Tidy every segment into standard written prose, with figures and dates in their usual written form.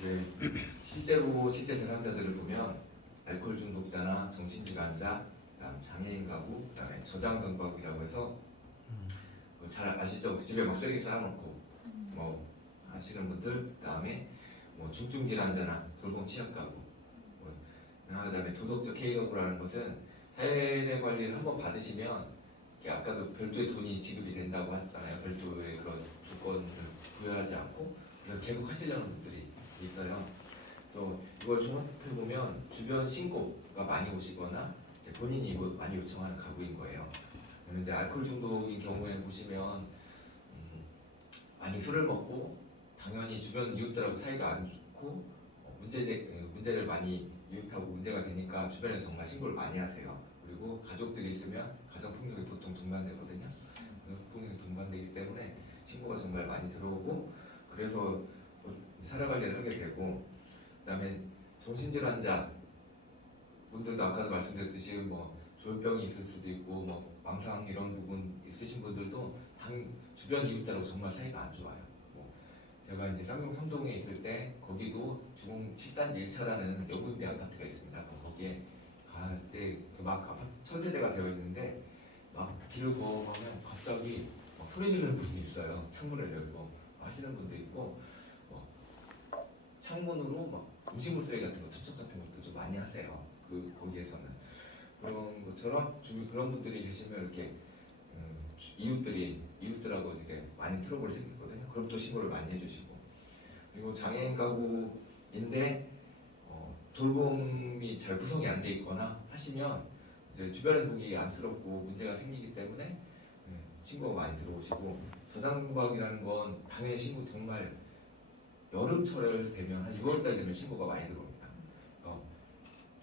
이제 실제 대상자들을 보면 알코올 중독자나 정신질환자, 그다음 장애인 가구, 그다음에 저장건박이라고 해서 잘 아시죠? 집에 막 쓰레기 쌓아놓고 뭐 하시는 분들, 그다음에 뭐 중증 질환자나 돌봄 취약 가구, 뭐, 그다음에 도덕적 해이 거부라는 것은 사회대 관리를 한번 받으시면 이게 아까도 별도의 돈이 지급이 된다고 했잖아요. 별도의 그런 조건을 부여하지 않고 그래서 계속 하시려는 분들이 있어요. 그래서 이걸 종합해 보면 주변 신고가 많이 오시거나 이제 본인이 많이 요청하는 가구인 거예요. 그러면 이제 알코올 중독인 경우에 보시면 많이 술을 먹고 당연히 주변 이웃들하고 사이가 안 좋고 문제를 많이 이웃하고 문제가 되니까 주변에서 정말 신고를 많이 하세요. 그리고 가족들이 있으면 가정폭력이 보통 동반되거든요. 가정폭력이 동반되기 때문에 신고가 정말 많이 들어오고 그래서 사례 관리를 하게 되고 그다음에 정신질환자 분들도 아까도 말씀드렸듯이 뭐 조현병이 있을 수도 있고 뭐 망상 이런 부분 있으신 분들도 주변 이웃들하고 정말 사이가 안 좋아요. 뭐 제가 이제 쌍용 삼동에 있을 때 거기도 주공 10단지 1차라는 여고임대 아파트가 있습니다. 거기에 갈 때 막 아파트 천세대가 되어 있는데 막 길을 걸어가면 갑자기 막 소리 지르는 분이 있어요. 창문을 열고 하시는 분도 있고 뭐 창문으로 막 음식물 쓰레기 같은 거 투척 같은 것도 좀 많이 하세요. 거기에서는 그런 것처럼 주변 그런 분들이 계시면 이렇게 이웃들하고 이렇게 많이 트러블이 생기거든요. 그럼 또 신고를 많이 해주시고 그리고 장애인 가구인데 돌봄이 잘 구성이 안 돼 있거나 하시면 이제 주변에서 보기 안쓰럽고 문제가 생기기 때문에 신고가 많이 들어오시고 저장구박이라는 건 당연히 신고 정말 여름철 되면 한 6월달 되면 신고가 많이 들어옵니다.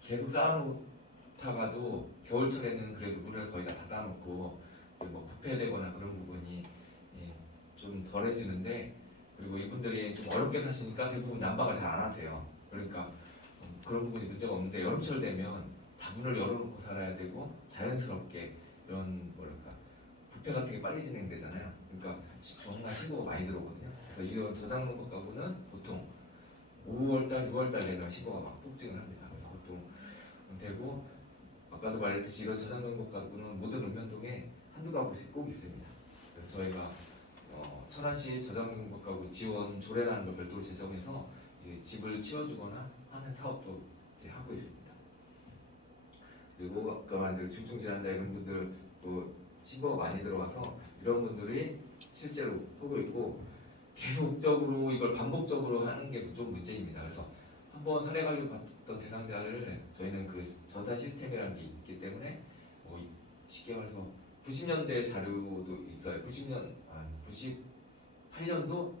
계속 쌓아놓다가도 겨울철에는 그래도 물을 거의 다 닫아놓고 뭐 부패되거나 그런 부분이 좀 덜해지는데 그리고 이분들이 좀 어렵게 사시니까 대부분 난방을 잘 안 하세요. 그러니까 그런 부분이 문제가 없는데 여름철 되면 다 문을 열어놓고 살아야 되고 자연스럽게 이런 뭐랄까 부패 같은 게 빨리 진행되잖아요. 그러니까 정말 신고가 많이 들어오거든요. 그래서 이런 저장농업 가구는 보통 5월달, 6월달 되면 신고가 막 폭증을 합니다. 그래서 보통 되고 아까도 말했듯이 이런 저장농업 가구는 모든 읍면동에 한두 가구씩 꼭 있습니다. 그래서 저희가 천안시 저장농업 가구 지원 조례라는 걸 별도로 제정해서 집을 치워주거나 하는 사업도 이제 하고 있습니다. 그리고 아까 말한 중증 질환자 이런 분들 또 신고가 많이 들어와서 이런 분들이 실제로 보고 있고 계속적으로 이걸 반복적으로 하는 게 좀 문제입니다. 그래서 한번 사례 관리 받던 대상자를 저희는 그 전산 시스템이라는 게 있기 때문에 쉽게 말해서 90년대 자료도 있어요. 98년도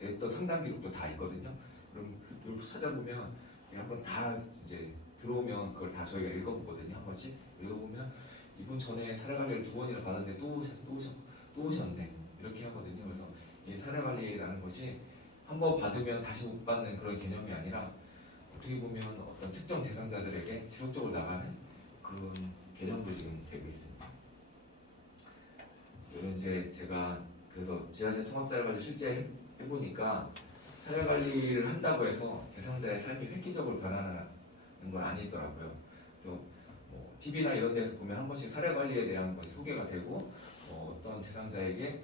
했던 상담 기록도 다 있거든요. 그럼 이걸 찾아보면 한번 다 이제 들어오면 그걸 다 저희가 읽어보거든요. 한 번씩 읽어보면 이분 전에 사례 관리를 2번이나 받았는데 또 오셨네 이렇게 하거든요. 그래서 이 사례 관리라는 것이 한 번 받으면 다시 못 받는 그런 개념이 아니라 어떻게 보면 어떤 특정 대상자들에게 지속적으로 나가는 그런 개념도 지금 되고 있습니다. 그리고 이제 제가 그래서 지자체 통합사례 관리 실제 해보니까 사례 관리를 한다고 해서 대상자의 삶이 획기적으로 변하는 건 아니더라고요. 그래서 TV나 이런 데서 보면 한 번씩 사례 관리에 대한 것이 소개가 되고 어떤 대상자에게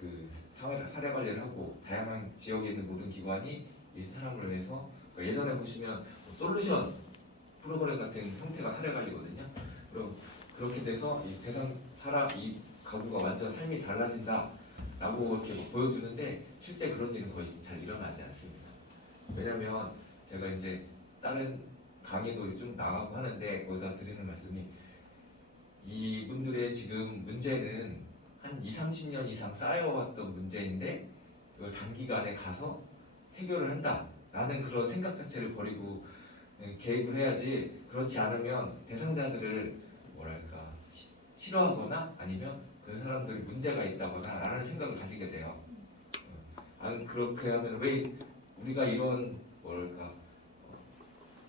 그 사례 관리를 하고 다양한 지역에 있는 모든 기관이 이 사람을 위해서 그러니까 예전에 보시면 솔루션 프로그램 같은 형태가 사례 관리거든요. 그럼 그렇게 돼서 이 이 가구가 완전 삶이 달라진다라고 이렇게 보여주는데 실제 그런 일은 거의 잘 일어나지 않습니다. 왜냐하면 제가 이제 다른 강의도 좀 나가고 하는데 거기서 드리는 말씀이 이분들의 지금 문제는 한 20-30년 이상 쌓여왔던 문제인데 이걸 단기간에 가서 해결을 한다라는 그런 생각 자체를 버리고 개입을 해야지 그렇지 않으면 대상자들을 뭐랄까 싫어하거나 아니면 그 사람들이 문제가 있다거나 라는 생각을 가지게 돼요. 그렇게 하면 왜 우리가 이런 뭐랄까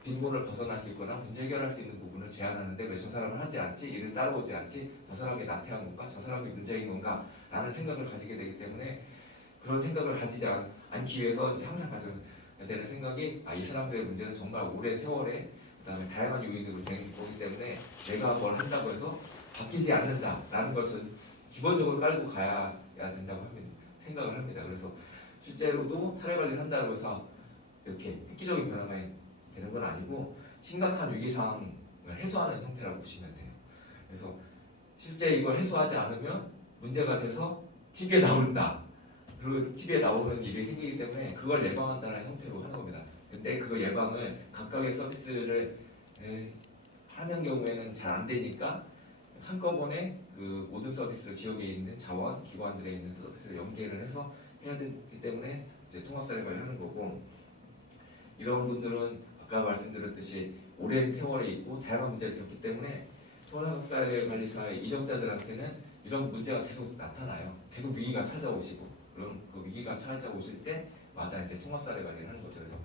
빈곤을 벗어날 수 있거나 문제 해결할 수 있는 부분을 제안하는데 왜 저 사람은 하지 않지? 이를 따라오지 않지? 저 사람이 나태한 건가? 저 사람이 문제인 건가? 라는 생각을 가지게 되기 때문에 그런 생각을 가지지 않기 위해서 이제 항상 가지는 되는 생각이 이 사람들의 문제는 정말 오랜 세월에 그다음에 다양한 요인으로 된 거기 때문에 내가 뭘 한다고 해서 바뀌지 않는다라는 걸 저는 기본적으로 깔고 가야 된다고 생각을 합니다. 그래서 실제로도 사례 관리를 한다고 해서 이렇게 획기적인 변화가 되는 건 아니고 심각한 위기 상황을 해소하는 형태라고 보시면 돼요. 그래서 실제 이걸 해소하지 않으면 문제가 돼서 TV에 나온다. 그리고 TV에 나오는 일이 생기기 때문에 그걸 예방한다는 형태로 하는 겁니다. 근데 그 예방을 각각의 서비스를 하는 경우에는 잘 안 되니까 한꺼번에 그 모든 서비스 지역에 있는 자원 기관들에 있는 서비스를 연계를 해서 해야 되기 때문에 이제 통합 사례 관리하는 거고, 이런 분들은 아까 말씀드렸듯이 오랜 세월에 있고 다양한 문제를 겪기 때문에 통합 사례 관리사의 이적자들한테는 이런 문제가 계속 나타나요. 계속 위기가 찾아오시고, 그럼 그 위기가 찾아오실 때마다 이제 통합 사례 관리를 하는 거죠. 그래서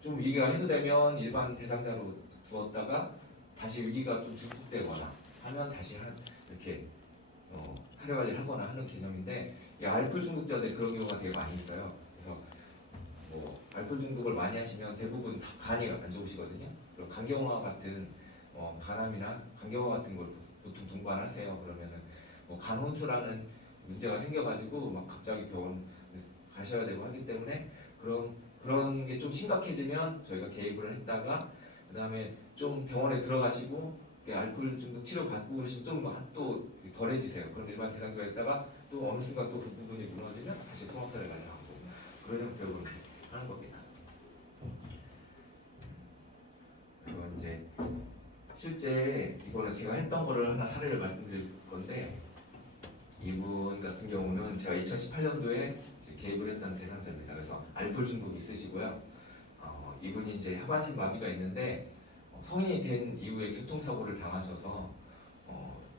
좀 위기가 해소되면 일반 대상자로 두었다가 다시 위기가 좀 증폭되거나 하면 다시 이렇게 사례 관리를 하거나 하는 개념인데, 이 알코올 중독자들 그런 경우가 되게 많이 있어요. 그래서 알코올 중독을 많이 하시면 대부분 다 간이 안 좋으시거든요. 그리고 간경화 같은 간암이나 간경화 같은 걸 보통 동반하세요. 그러면은 간 혼수라는 문제가 생겨가지고 막 갑자기 병원 가셔야 되고 하기 때문에 그런 게 좀 심각해지면 저희가 개입을 했다가 그다음에 좀 병원에 들어가시고 알코올 중독 치료 받고 그러시면 좀 또 덜해지세요. 그럼 일반 대상자가 있다가 또 어느 순간 또 그 부분이 무너지면 다시 통합사를 가져가고 그런 형태로 하는 겁니다. 그래서 이제 실제 이거는 제가 했던 거를 하나 사례를 말씀드릴 건데, 이분 같은 경우는 제가 2018년도에 개입을 했던 대상자입니다. 그래서 알코올 중독이 있으시고요. 이분이 이제 하반신 마비가 있는데 성인이 된 이후에 교통사고를 당하셔서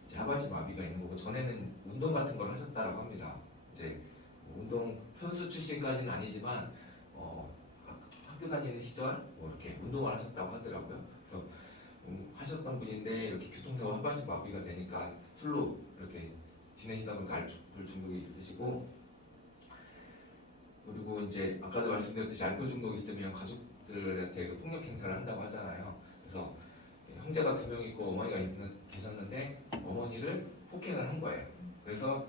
이제 하반신 마비가 있는 거고, 전에는 운동 같은 걸 하셨다라고 합니다. 이제 운동 선수 출신까지는 아니지만 학교 다니는 시절 이렇게 운동을 하셨다고 하더라고요. 그래서 하셨던 분인데 이렇게 교통사고 하반신 마비가 되니까 술로 이렇게 지내시다 보니까 알코올 중독이 있으시고, 그리고 이제 아까도 말씀드렸듯이 알코올 중독이 있으면 가족들한테 폭력 행사를 한다고 하잖아요. 그래서 형제가 2명 있고 어머니가 계셨는데 어머니를 폭행을 한 거예요. 그래서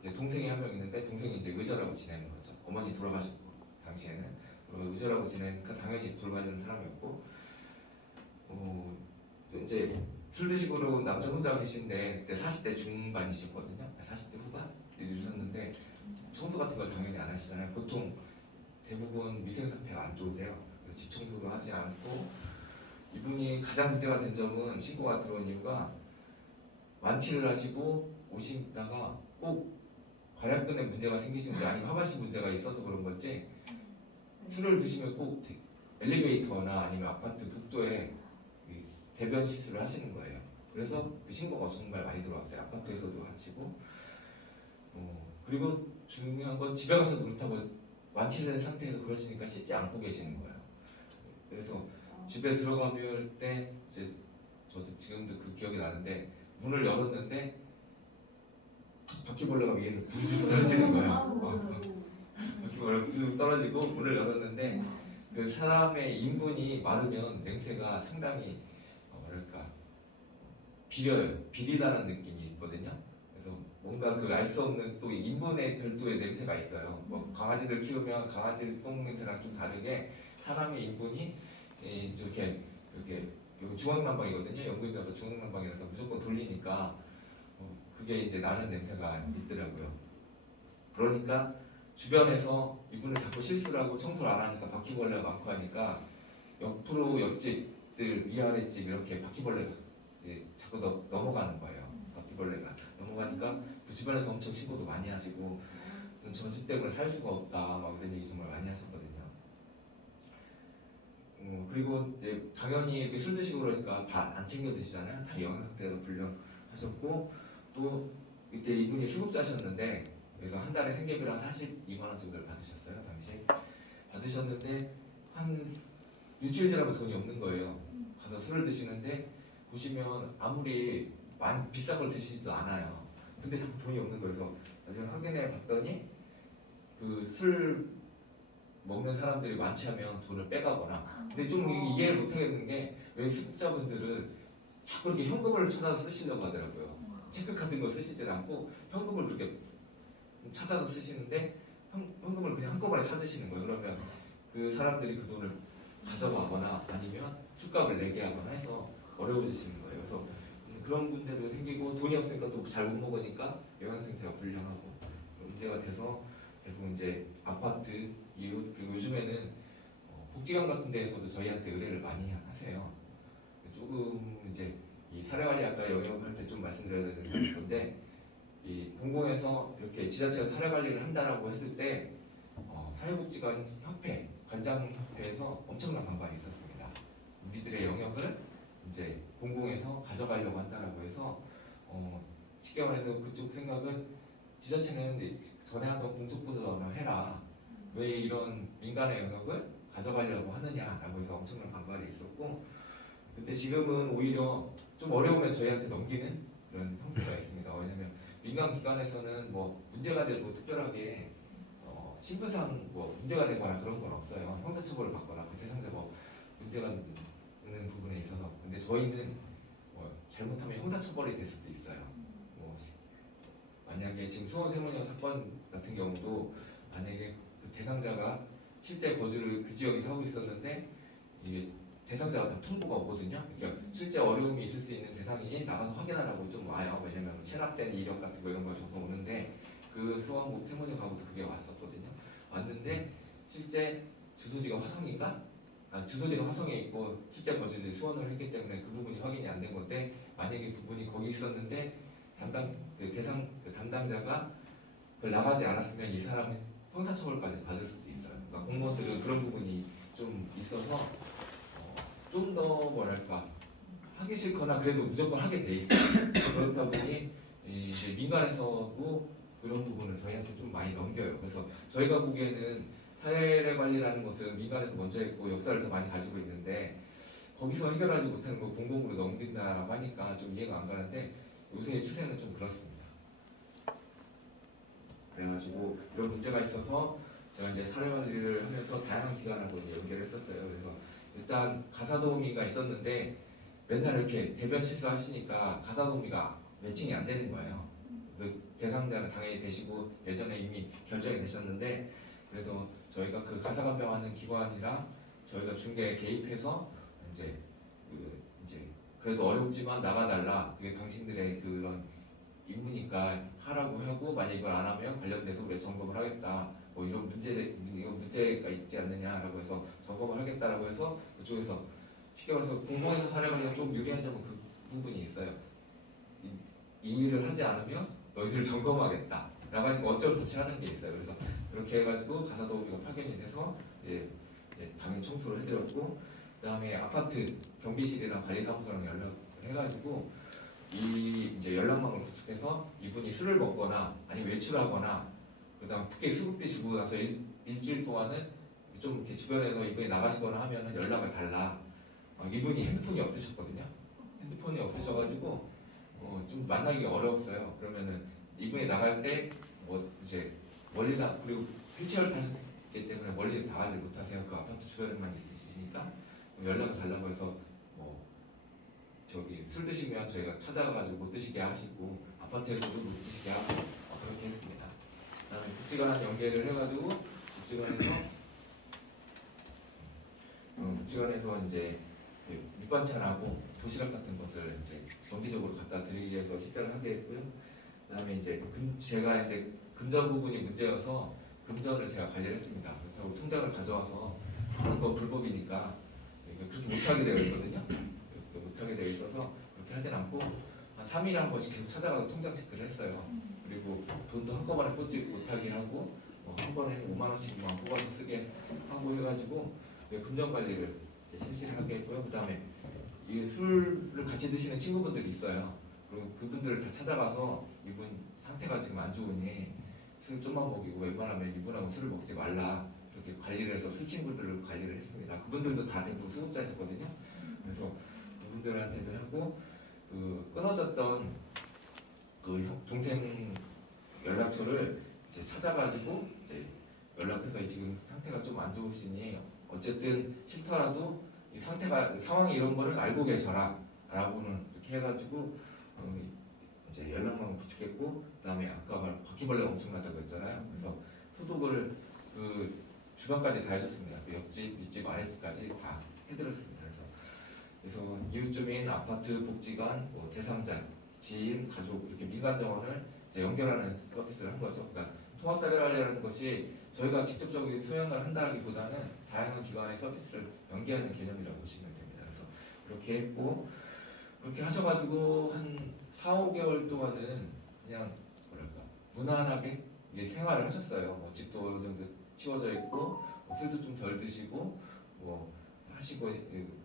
이제 동생이 1명 있는데 동생이 이제 의절하고 지내는 거죠. 어머니 돌아가셨고 당시에는 의절하고 지내니까 당연히 돌봐주는 사람이었고, 또 이제 술 드시고 남자 혼자 계신데 그때 40대 중반이셨거든요. 40대 후반 이르셨는데 청소 같은 걸 당연히 안 하시잖아요. 보통 대부분 위생 상태가 안 좋으세요. 집 청소도 하지 않고, 이분이 가장 문제가 된 점은 신고가 들어온 이유가 완치를 하시고 오시다가 꼭 괄약근에 문제가 생기신 게 아니면 하반신 문제가 있어서 그런 건지 술을 드시면 꼭 엘리베이터나 아니면 아파트 복도에 대변 실수를 하시는 거예요. 그래서 그 신고가 정말 많이 들어왔어요. 아파트에서도 하시고, 그리고 중요한 건 집에 가서도 그렇다고 완치된 상태에서 그러시니까 씻지 않고 계시는 거예요. 그래서 집에 들어가볼 때 이제 저도 지금도 그 기억이 나는데 문을 열었는데 바퀴벌레가 위에서 부르르 떨어지는 거예요. 바퀴벌레가 부르르 떨어지고 문을 열었는데 그 사람의 인분이 많으면 냄새가 상당히 뭐랄까 비리다는 느낌이 있거든요. 그래서 뭔가 그 알 수 없는 또 인분의 별도의 냄새가 있어요. 뭐 강아지들 키우면 강아지 똥 냄새랑 좀 다르게 사람의 인분이 이렇게 여기 중앙난방이거든요. 영국이라서 중앙난방이라서 무조건 돌리니까 그게 이제 나는 냄새가 있더라고요. 그러니까 주변에서 이분을 자꾸 실수를 하고 청소를 안 하니까 바퀴벌레가 많고 하니까 옆으로 옆집들 위아래집 이렇게 바퀴벌레가 자꾸 넘어가는 거예요. 바퀴벌레가 넘어가니까 그 주변에서 엄청 신고도 많이 하시고 저 집 때문에 살 수가 없다 막 이런 얘기 정말 많이 하셨거든요. 그리고 이제 당연히 이렇게 술 드시고 그러니까 밥 안 챙겨 드시잖아요. 다 영양 상태에서 불량하셨고, 또 이때 이분이 수급자셨는데 그래서 한 달에 생계비를 한 42만 원 정도를 받으셨어요. 당시에 받으셨는데 한 일주일 지나면 돈이 없는 거예요. 가서 술을 드시는데 보시면 아무리 많이 비싼 걸 드시지도 않아요. 근데 자꾸 돈이 없는 거여서 나중에 확인해 봤더니 그 술 먹는 사람들이 많지 않으면 돈을 빼가거나. 근데 좀 이해를 못하겠는 게 왜 수급자분들은 자꾸 이렇게 현금을 찾아서 쓰시려고 하더라고요. 체크카드 거 쓰시질 않고 현금을 그렇게 찾아서 쓰시는데 현금을 그냥 한꺼번에 찾으시는 거예요. 그러면 그 사람들이 그 돈을 가져가거나 아니면 술값을 내게 하거나 해서 어려워지시는 거예요. 그래서 그런 문제도 생기고 돈이 없으니까 또 잘 못 먹으니까 영양 상태가 불량하고 문제가 돼서 계속 이제 아파트, 이웃 그리고 요즘에는 복지관 같은 데에서도 저희한테 의뢰를 많이 하세요. 조금 이제 이 사례관리 아까 영역할 때 좀 말씀드려야 되는 건데 이 공공에서 이렇게 지자체가 사례관리를 한다라고 했을 때 사회복지관 협회, 관장협회에서 엄청난 반발이 있었습니다. 우리들의 영역을 이제 공공에서 가져가려고 한다라고 해서 쉽게 말해서 그쪽 생각은 지자체는 전에 하던 공적분담을 해라. 왜 이런 민간의 영역을 가져가려고 하느냐라고 해서 엄청난 반발이 있었고 근데 지금은 오히려 좀 어려우면 저희한테 넘기는 그런 형태가 있습니다. 왜냐하면 민간 기관에서는 뭐 문제가 돼도 특별하게 신분상 뭐 문제가 되거나 그런 건 없어요. 형사처벌을 받거나 그 대상자 뭐 문제가 있는 부분에 있어서 근데 저희는 잘못하면 형사처벌이 될 수도 있어요. 뭐 만약에 지금 수원 세모니아 사건 같은 경우도 만약에 그 대상자가 실제 거주를 그 지역에서 하고 있었는데 이게 대상자가 다 통보가 오거든요. 그러니까 실제 어려움이 있을 수 있는 대상이 나가서 확인하라고 좀 와요. 왜냐면 체납된 이력 같은 거 이런 거 줘서 오는데 그 수원 세모니아 가고도 그게 왔었거든요. 왔는데 실제 주소지가 화성인가? 주소지는 화성에 있고 실제 거주지 수원을 했기 때문에 그 부분이 확인이 안 된 건데 만약에 그분이 거기 있었는데 담당자가 그걸 나가지 않았으면 이 사람은 형사처벌까지 받을 수도 있어요. 그러니까 공무원들은 그런 부분이 좀 있어서 좀 더 뭐랄까 하기 싫거나 그래도 무조건 하게 돼 있어요. 그렇다 보니 이제 민간에서도 그런 부분을 저희한테 좀 많이 넘겨요. 그래서 저희가 보기에는 사례 관리라는 것은 민간에서 먼저 했고 역사를 더 많이 가지고 있는데 거기서 해결하지 못하는 걸 공공으로 넘긴다라고 하니까 좀 이해가 안 가는데 요새 추세는 좀 그렇습니다. 그래가지고 이런 문제가 있어서 제가 이제 사례 관리를 하면서 다양한 기관하고 연결을 했었어요. 그래서 일단 가사도우미가 있었는데 맨날 이렇게 대변 실수하시니까 가사도우미가 매칭이 안 되는 거예요. 그 대상자는 당연히 되시고 예전에 이미 결정이 되셨는데 그래서 저희가 그 가사간병하는 기관이랑 저희가 중개에 개입해서 이제 그래도 어렵지만 나가달라. 이게 당신들의 그런 임무니까 하라고 하고 만약 이걸 안 하면 관련돼서 우리가 점검을 하겠다. 뭐 이런 문제가 있지 않느냐라고 해서 점검을 하겠다라고 해서 그쪽에서 쉽게 말해서 공무원에서 사례관리가 좀 유리한 점은 그 부분이 있어요. 이 일을 하지 않으면 너희들 점검하겠다. 라고 하니까 어쩔 수 없이 하는 게 있어요. 그래서 그렇게 해가지고 가사도우미가 파견이 돼서 이제 당연히 청소를 해드렸고 그다음에 아파트 경비실이랑 관리사무소랑 연락을 해가지고 이제 연락망을 구축해서 이분이 술을 먹거나 아니면 외출하거나 그다음 특히 수급비 주고 나서 일주일 동안은 좀 이렇게 주변에서 이분이 나가시거나 하면은 연락을 달라. 이분이 핸드폰이 없으셨거든요. 핸드폰이 없으셔가지고 좀 만나기 어려웠어요. 그러면은 이분이 나갈 때 뭐 이제 멀리 그리고 휠체어를 타셨기 때문에 멀리 나가지 못하세요. 그 아파트 주변에만 있으시니까 연락을 달라고 해서 뭐 저기 술 드시면 저희가 찾아가가지고 못 드시게 하시고 아파트에서도 못 드시게 하고 그렇게 했습니다. 그다음에 복지관 연계를 해가지고 복지관에서 이제 밑반찬하고 도시락 같은 것을 이제 정기적으로 갖다 드리기 위해서 식사를 하게 했고요. 그다음에 이제 제가 이제 금전 부분이 문제여서 금전을 제가 관리를 했습니다. 그렇다고 통장을 가져와서 하는 건 불법이니까 그렇게 못하게 되어 있거든요. 못하게 되어 있어서 그렇게 하진 않고 한 3일에 한 번씩 계속 찾아가서 통장 체크를 했어요. 그리고 돈도 한꺼번에 꽂지 못하게 하고 한 번에 5만 원씩만 뽑아서 쓰게 하고 해가지고 금전 관리를 실시를 하게 했고요. 그다음에 이 술을 같이 드시는 친구분들이 있어요. 그리고 그분들을 다 찾아가서 이분 상태가 지금 안 좋으니 술 좀만 먹이고 웬만하면 이분하고 술을 먹지 말라 이렇게 관리를 해서 술 친구들을 관리를 했습니다. 그분들도 다 대부분 수급자셨거든요. 그래서 그분들한테도 하고 그 끊어졌던 그 동생 연락처를 이제 찾아가지고 이제 연락해서 지금 상태가 좀 안 좋으시니 어쨌든 싫더라도 이 상태가 상황이 이런 거를 알고 계셔라 라고는 이렇게 해가지고 이제 연락망을 구축했고, 그다음에 아까 말 바퀴벌레가 엄청나다고 했잖아요. 그래서 소독을 그 주변까지 다 해줬습니다. 그 옆집, 뒷집, 아랫집까지 다 해드렸습니다. 그래서 이웃 주민, 아파트, 복지관, 뭐 대상자, 지인, 가족 이렇게 민간 정원을 이제 연결하는 서비스를 한 거죠. 그러니까 통합사회관리라는 것이 저희가 직접적인 수행을 한다기보다는 다양한 기관의 서비스를 연계하는 개념이라고 보시면 됩니다. 그래서 그렇게 했고, 그렇게 하셔가지고 한 4, 5개월 동안은 그냥 뭐랄까 무난하게 이게 생활을 하셨어요. 뭐 집도 어느 정도 치워져 있고, 뭐 술도 좀 덜 드시고, 뭐 하시고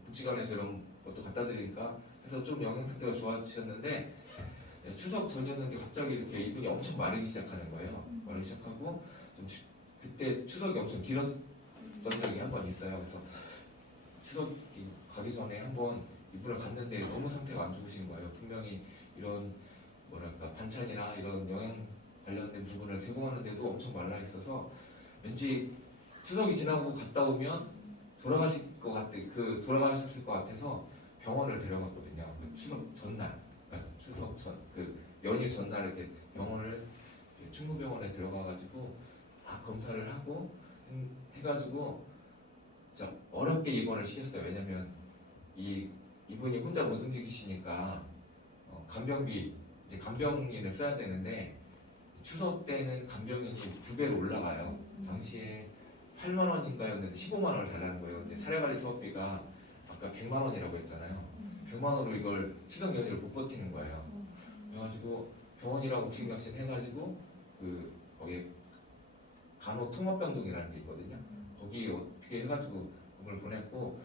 복지관에서 이런 것도 갖다 드리니까 해서 좀 영양 상태가 좋아지셨는데, 추석 전이었는데 갑자기 이렇게 이분이 엄청 마르기 시작하는 거예요. 마르기 시작하고 그때 추석이 엄청 길었던 적이 한 번 있어요. 그래서 추석이 가기 전에 한번 이분을 갔는데 너무 상태가 안 좋으신 거예요. 분명히 이런 뭐랄까 반찬이나 이런 영양 관련된 부분을 제공하는데도 엄청 말라 있어서 왠지 추석이 지나고 갔다 오면 돌아가실 것 같아. 돌아가셨을 것 같아서 병원을 데려갔거든요. 추석 전날, 그러니까 추석 전 연휴 전날 이렇게 병원을 충무병원에 들어가가지고 검사를 하고 해가지고 진짜 어렵게 입원을 시켰어요. 왜냐면 이분이 혼자 못 움직이시니까 간병비 이제 간병인을 써야 되는데 추석 때는 간병인이 2배로 올라가요. 당시에 8만 원인가였는데 15만 원을 달라는 거예요. 근데 사례관리 사업비가 아까 100만 원이라고 했잖아요. 100만 원으로 이걸 추석 연휴를 못 버티는 거예요. 그래가지고 병원이랑 옥신각신 해가지고 거기 간호통합병동이라는 게 있거든요. 거기 어떻게 해가지고 그걸 보냈고,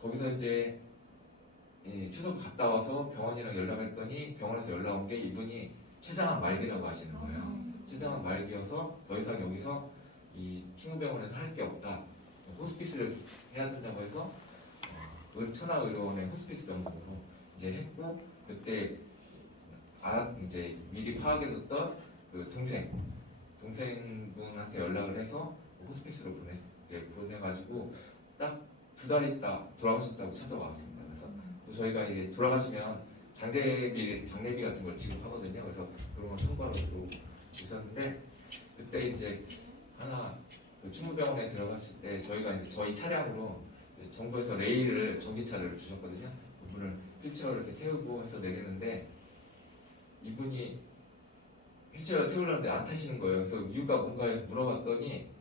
거기서 이제 추석 갔다 와서 병원이랑 연락했더니 병원에서 연락 온 게 이분이 췌장암 말기라고 하시는 거예요. 췌장암 말기여서 더 이상 여기서 이 충무병원에서 할 게 없다. 호스피스를 해야 된다고 해서 천하의료원의 호스피스 병동으로 이제 했고, 그때 이제 미리 파악해뒀던 그 동생분한테 연락을 해서 호스피스로 보내가지고 딱 2달 있다 돌아가셨다고 찾아왔습니다. 그래서 또 저희가 이제 돌아가시면 장례비 같은 걸 지급하거든요. 그래서 그런 걸 청구하러 오셨는데, 그때 이제 그 충무병원에 들어갔을 때 저희가 이제 저희 차량으로 정부에서 전기차를 주셨거든요. 그분을 휠체어를 이렇게 태우고 해서 내리는데 이분이 휠체어를 태우려는데 안 타시는 거예요. 그래서 이유가 뭔가 해서 물어봤더니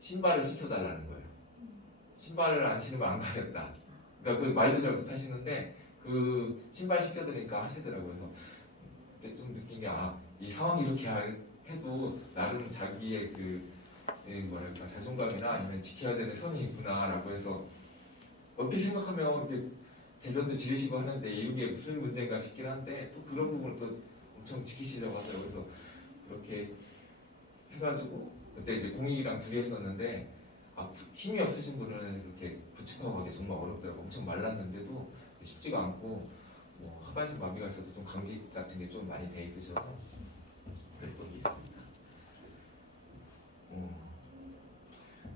신발을 시켜달라는 거예요. 신발을 안 신으면 안 가겠다. 그러니까 그 말도 잘 못하시는데 그 신발 시켜드리니까 하시더라고요. 그래서 그때 좀 느낀 게 이 상황이 이렇게 해도 나름 자기의 뭐랄까 자존감이나 아니면 지켜야 되는 선이 있구나라고 해서 어떻게 생각하면 이렇게 대변도 지르시고 하는데 이게 무슨 문제인가 싶긴 한데 또 그런 부분을 또 엄청 지키시려고 하더라고요. 그래서 그렇게 해가지고 그때 이제 공익이랑 둘이 했었는데 힘이 없으신 분은 이렇게 부축하고 가기 정말 어렵더라고요. 엄청 말랐는데도 쉽지가 않고 뭐 하반신 마비가 있어도 좀 강직 같은 게 좀 많이 돼 있으셔서 그랬던 게 있습니다.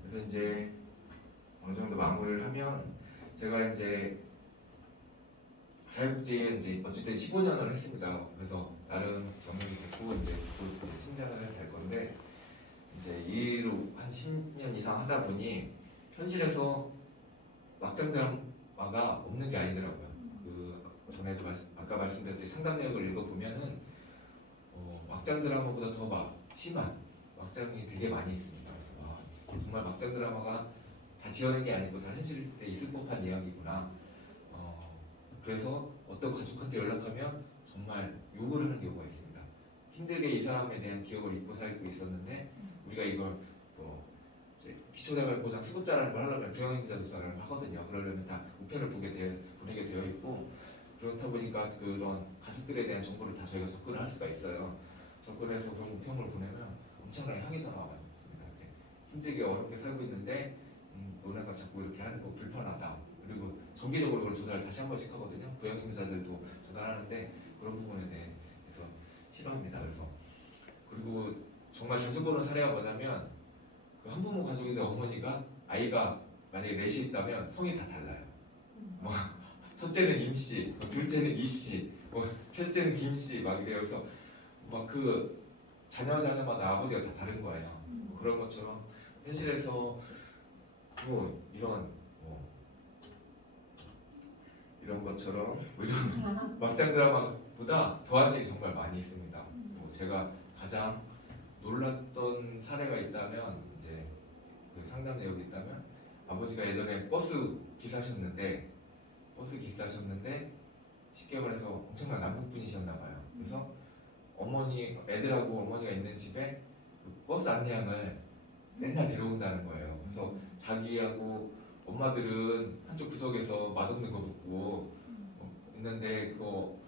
그래서 이제 어느 정도 마무리를 하면 제가 이제 자유복지에 이제 어쨌든 15년을 했습니다. 그래서 나름 경력이 됐고 이제 팀장을 될 건데 이제 이 일로 한 10년 이상 하다 보니 현실에서 막장 드라마가 없는 게 아니더라고요. 전에도 아까 말씀드렸듯이 상담 내역을 읽어보면은 막장 드라마보다 더 심한 막장이 되게 많이 있습니다. 그래서 정말 막장 드라마가 다 지어낸 게 아니고 다 현실에 있을 법한 이야기구나. 그래서 어떤 가족한테 연락하면 정말 욕을 하는 경우가 있습니다. 힘들게 이 사람에 대한 기억을 잊고 살고 있었는데 우리가 이걸 이제 기초생활 보장 수급자라는 걸 하려면 중앙인자 조사를 하거든요. 그러려면 다 우편을 보내게 되어 있고, 그렇다 보니까 그런 가족들에 대한 정보를 다 저희가 접근을 할 수가 있어요. 접근해서 그런 우편을 보내면 엄청나게 항의 전화가 많이 있습니다. 힘들게 어렵게 살고 있는데 너네가 자꾸 이렇게 하는 거 불편하다. 그리고 정기적으로 그걸 조사를 다시 한 번씩 하거든요. 부양임자들도 조사를 하는데 그런 부분에 대해서 싫어합니다. 그래서 그리고 정말 자주 보는 사례가 뭐냐면 그 한부모 가족인데 어머니가 아이가 만약에 넷이 있다면 성이 다 달라요. 뭐 첫째는 임씨, 뭐 둘째는 이씨, 뭐 셋째는 김씨 막 이래요. 그래서 막 그 자녀마다 아버지가 다 다른 거예요. 뭐 그런 것처럼 현실에서 뭐 이런 것처럼 뭐 이런 막장 드라마보다 더한 일이 정말 많이 있습니다. 뭐 제가 가장 놀랐던 사례가 있다면 이제 그 상담 내역이 있다면 아버지가 예전에 버스 기사셨는데 쉽게 말해서 엄청난 남북분이셨나 봐요. 그래서 애들하고 어머니가 있는 집에 그 버스 안내양을 맨날 데려온다는 거예요. 그래서 자기하고 엄마들은 한쪽 구석에서 맛없는 거 먹고 있는데 그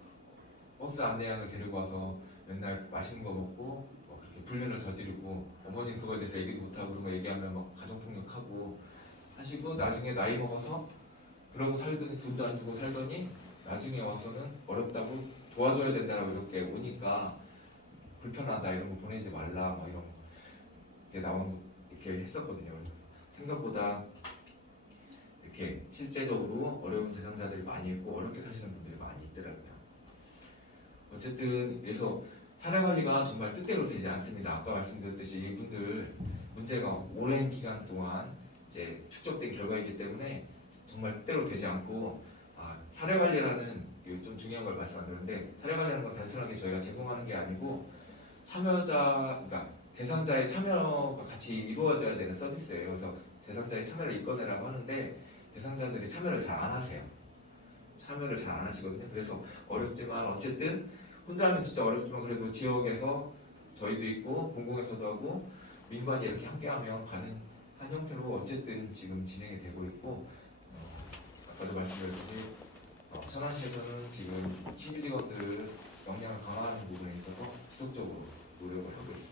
버스 안내양을 데리고 와서 맨날 맛있는 거 먹고 그렇게 불륜을 저지르고 어머니는 그거에 대해서 얘기도 못하고 그런 거 얘기하면 막 가정폭력하고 하시고 나중에 나이 먹어서 그러고 살더니 돈도 안 주고 살더니 나중에 와서는 어렵다고 도와줘야 된다라고 이렇게 오니까 불편하다 이런 거 보내지 말라 막 이런 게 이렇게 했었거든요. 그래서 생각보다 이렇게 실제적으로 어려운 대상자들이 많이 있고 어렵게 사시는 분들이 많이 있더라고요. 어쨌든 그래서 사례 관리가 정말 뜻대로 되지 않습니다. 아까 말씀드렸듯이 이분들 문제가 오랜 기간 동안 이제 축적된 결과이기 때문에 정말 뜻대로 되지 않고 사례 관리라는 좀 중요한 걸 말씀 안 드렸는데 사례 관리라는 건 단순하게 저희가 제공하는 게 아니고 그러니까 대상자의 참여가 같이 이루어져야 되는 서비스예요. 그래서 대상자의 참여를 이끌어내라고 하는데 대상자들이 참여를 잘 안 하세요. 참여를 잘 안 하시거든요. 그래서 어렵지만 어쨌든 혼자 하면 진짜 어렵지만 그래도 지역에서 저희도 있고 공공에서도 하고 민관이 이렇게 함께하면 가능한 형태로 어쨌든 지금 진행이 되고 있고 아까도 말씀드렸듯이 천안시에서는 지금 신규 직원들 역량을 강화하는 부분에 있어서 지속적으로 노력을 하고 있습니다.